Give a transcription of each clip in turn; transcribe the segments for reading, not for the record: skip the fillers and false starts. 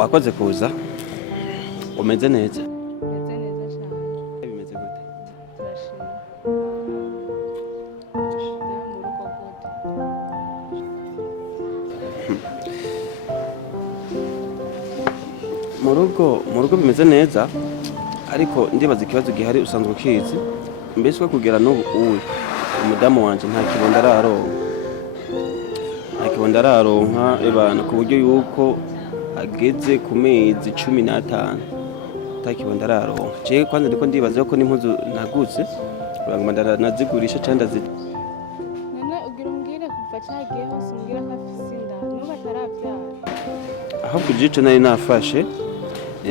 wakoze kuza umeze neza Meze neza cyane. bimeze gute Turashima. Nawe mu rugo gute? mu rugo bimeze neza ariko ndibaza ikibazo gihari usanzwe ukizi mbese ko kugera n'ubu umudamu wanje nta kibondo araronka ebana ku buryo yuko ageze ku mezi 15 nta kibondo araronka jewe kwanza ndiko ndibaza ko n'impuzu nagutse urangwa ndaranazigurisha cyangwa None ugira umbwire kuva cyagiye hose umbwira ko afise inda n'ubu atarabyara. ahubwo igice nari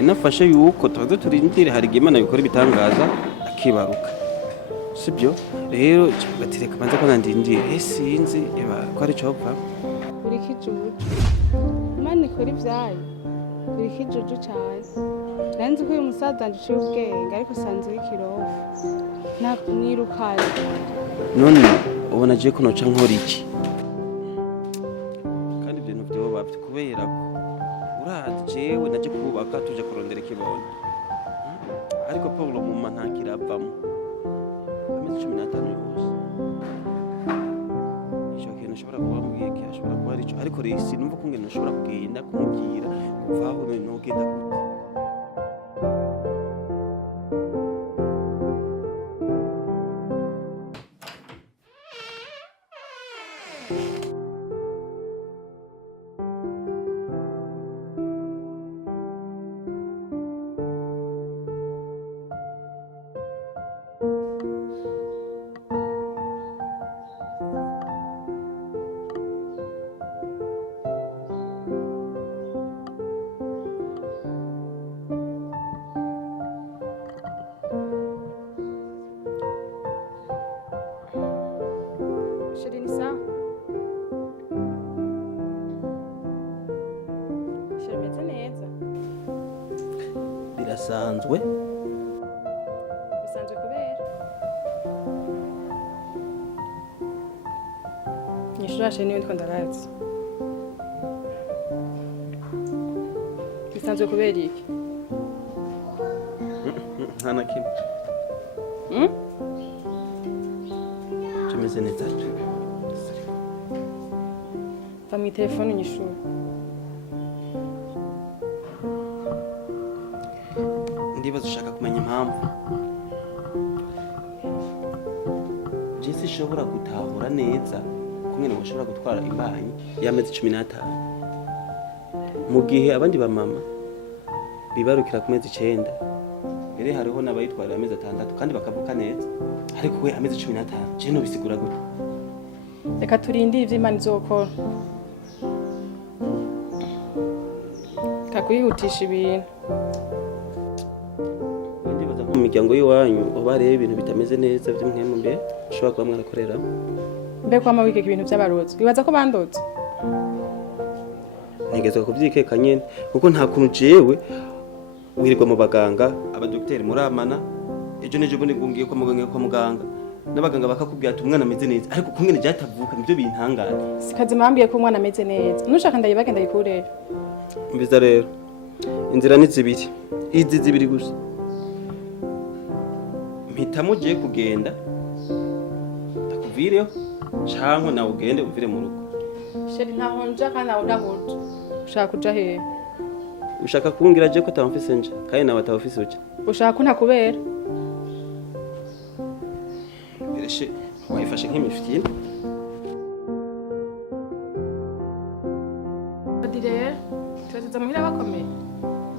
nafashe yuko tubaze turindire hari igihe Imana yikora ibitangaza akibaruka sibyo rero batireka banza ko nandindire sinzi eba ko ari copfa Uri kijuju. Imana ikora ibyayo. Uri kijuju cyane. Nanzi ko uyu musaza ndiciye ubwenge ariko usanze uri kirofu. Nirukanye. none ubona je ko noca nkora iki kandi ibintu byo bafite kubera ko urazi jewe naje kubaka tuje kurondera ikibondo ariko Paulo muma ntakiravamo amezi 15 yose icyo kintu ushobora kuba mubwiye ki ashobora kuba ari cyo ariko rero sinumva ko ngene ushobora kugenda kumubwira kuva aho nogenda gute Sheri ni sawa? Sheri meze neza. birasanzwe Bisanzwe kubera. Nishurashe niwe ndiko ndarazi. Bisanzwe kubera iki? nta na kimwe tumeze neza Va mu telefone nyishura. ndibaza ushaka kumenya impamvu jesi ishobora gutahura neza kumwe ngo ushobora gutwara imbanyi y'amezi 15 mu gihe abandi ba mama bibarukira ku mezi 9 mbere hariho n'abayitwara amezi 6 kandi bakavuka neza ariko we amezi 15 je no bisigura gute Reka turindire ivyo Imana izokora. Kakwihutisha ibintu. ndibaza ko mu miryango y'iwanyu bareba ibintu bitameze neza by'umwemu mbe ushobora kuba mwarakorera Mbe kwa mabike ibintu by'abarozi. Bibaza ko bandoze. ntegezwa kubyikeka nyene kuko nta kuntu jewe wirirwa mu baganga abadokiteri muramana ejo nejo bundi ngungiye kwa muganga n'abaganga bakakubwira ati umwana ameze neza ariko kungene byatavuka nibyo bintangara Sikaze mambwiye ko umwana ameze neza. Nushaka ndayibake ndayikurera. mbiza rero inzira ni zibiri izi zibiri gusa mpitamo je kugenda ndakuvireho canke nawe ugende uvire mu rugo Sheri ntaho nja kandi nawe ndahuja. Ushaka kuja hehe? ushaka kungira je ko atamfise nje kandi nawe atawufise uje Ushaka ko ntakubera? bireshe wayifashe nk'imifitine Badire, tuweza muhira bakomeye.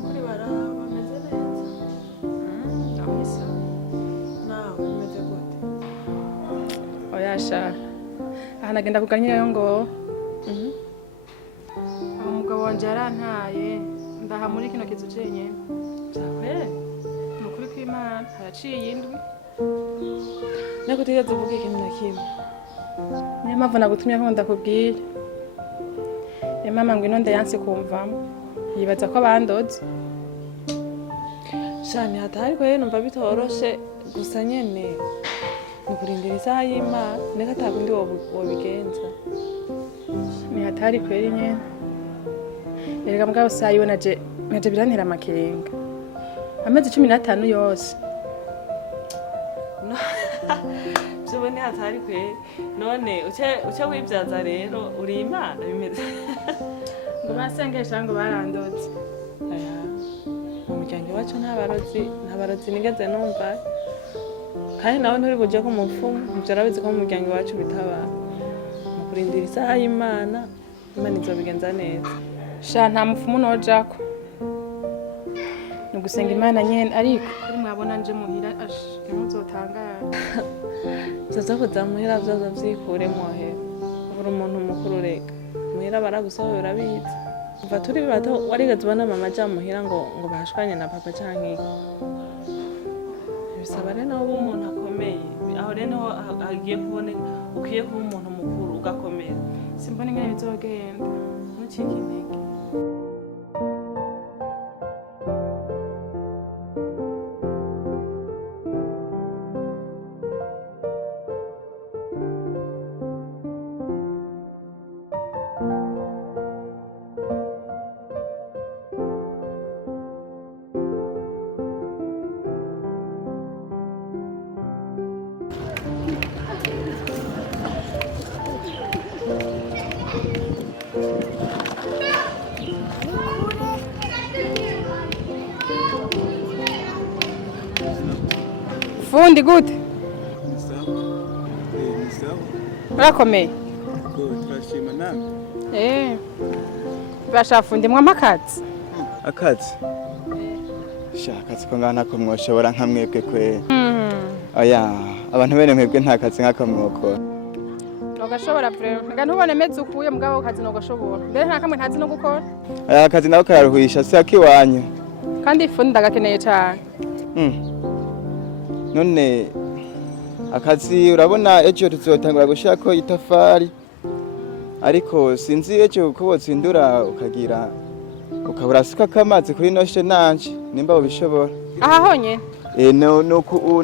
Kuri baraba bameze neza. Amisa. Nawe bimeze gute? Oyasha. Aha nagenda kuganirayo ngo. Aho umugabo wanje yarantaye. Ndaha muri kino kizu cenye. Byakwere. Nukuri kw'Imana haraciye indwi. Nako utigeze uvuga ikintu na kimwe. Niyo mpamvu nagutumye ko ndakubwira. Mama ngwino ndayanse kumvamo. Yibaza ko abandoze. Shani hatari ko numva bitoroshe gusa nyene. Nukurindira isaha y'Imana neka atakundi wobigenza. Ni hatari kweri nyene. Erega mugabo sayiwe naje nkaje birantera amakenga amezi 15 yose Vyo ni hatari kweli. None uce wibyaza rero uri Imana bimeze. ngo basengesha ngo barandotse. Aya. Mu muryango wacu nta barozi nigeze numva. Kandi nawe nturi buje ko mupfumu, ivyo arabizi ko mu muryango wacu bitaba. Mu kurindira isaha y'Imana, Imana izobigenza neza. Sha nta mupfumu nojako. Nugusenga Imana nyene ariko kuri mwabona nje muhira muzotangara. Zaza kuza muhira vyoza vyikure mwohera. Uri umuntu mukuru reka. Muhira baragusohora biza. Kuva turi bato warigeze ubona mama aja muhira ngo bashwanye na papa canke iki. Bisaba rero nawe umuntu akomeye. Aho rero niho agiye kuboneka ukwiye kuba umuntu mukuru ugakomera. Simbona ingene bizogenda. Ntucike intege. Fundi gute? Urakomeye? Turashima nawe. Bashafundi mwamakazi. Akazi. Akazi ko ngana ko mwoshobora nka mwebwe kwe. Oya, abantu bene mwebwe nta kazi nk'aka mwokora. Nogashobora vrero. Nga ntubone meze ukuye mugabo kazi nogashobora. Mbere nta kamwe ntazi no gukora. Aya akazi nako kararuhisha si akiwanyu. Kandi fundi ndagakeneye cyane. None akazi urabona ejo tuzotangura gushako itafari. Ariko sinzi ejo uko botsindura ukabura suka kamazi kuri noshe nanje nimba ubishobora. Aha honye.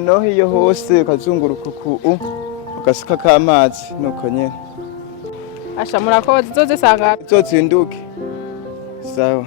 No hiyo hose ukazunguruka ugasuka kamazi nuko nyene. Asha murakoze zoze sanga. Zotsinduke. Sawa.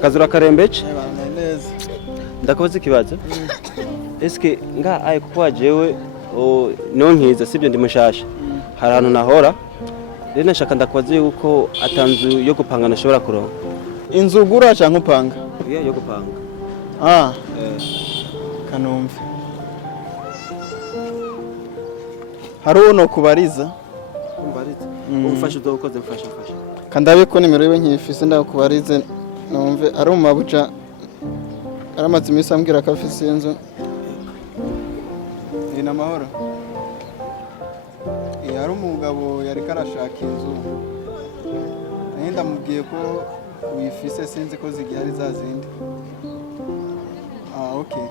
akazi urakarembeje Ebana neza. ndakubaza ikibazo eske nga aye kuko wajewe no nkiza sibyo ndi mushasha hari ahantu nahora rero nashaka ndakubaza yuko atanzu yo gupanga nashobora kuronka Inzu ugura canke upanga? iya yo gupanga Kanumve. Hari uwo nokubariza? umbarize umfashe uzokoze mfasha Kandabe ko nimero yiwe nkifise ndakubarize numve ari mu mabuja aramaze imisi ambwira ko afise inzu. Ni namahoro. Hari umugabo yari karashaka inzu. Naye ndamubwiye ko uyifise sinzi ko zigihari za zindi. Okay.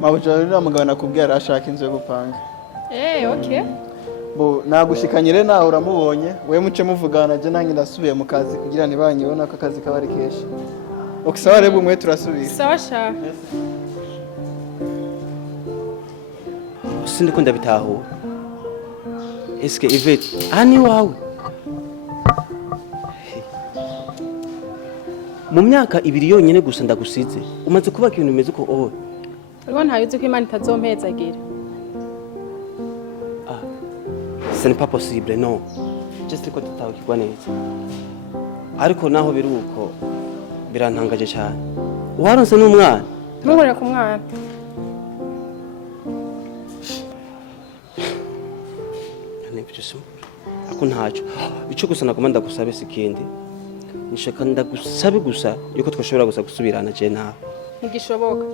Mabuja rero mugabo nakubwiye arashaka inzu yo gupanga. Okay. Bo nagushikanyire nawe uramubonye we muce muvugana je nange ndasubiye mu kazi kugira ntibanyibona ko akazi kabari keshi. Okisawa rebo mwe turasubira. Sawa sha. sindi ko ndabitahura eske Yvette ani wawe mu myaka 2 yonyene gusa ndagusize umaze kubaka ibintu bimeze uko Ariko ntayuzi ko Imana itazompezagira. ce n'est pas possible non just ko tutawukirwa neza ariko naho biruko birantangaje cyane waronse n'umwana Ntuhurira ku mwana. ako ntacyo icyo gusa nagomba ndagusabe si ikindi nishaka ndagusabe gusa yuko twashobora gusa gusubirana je nawe Ntigishoboka.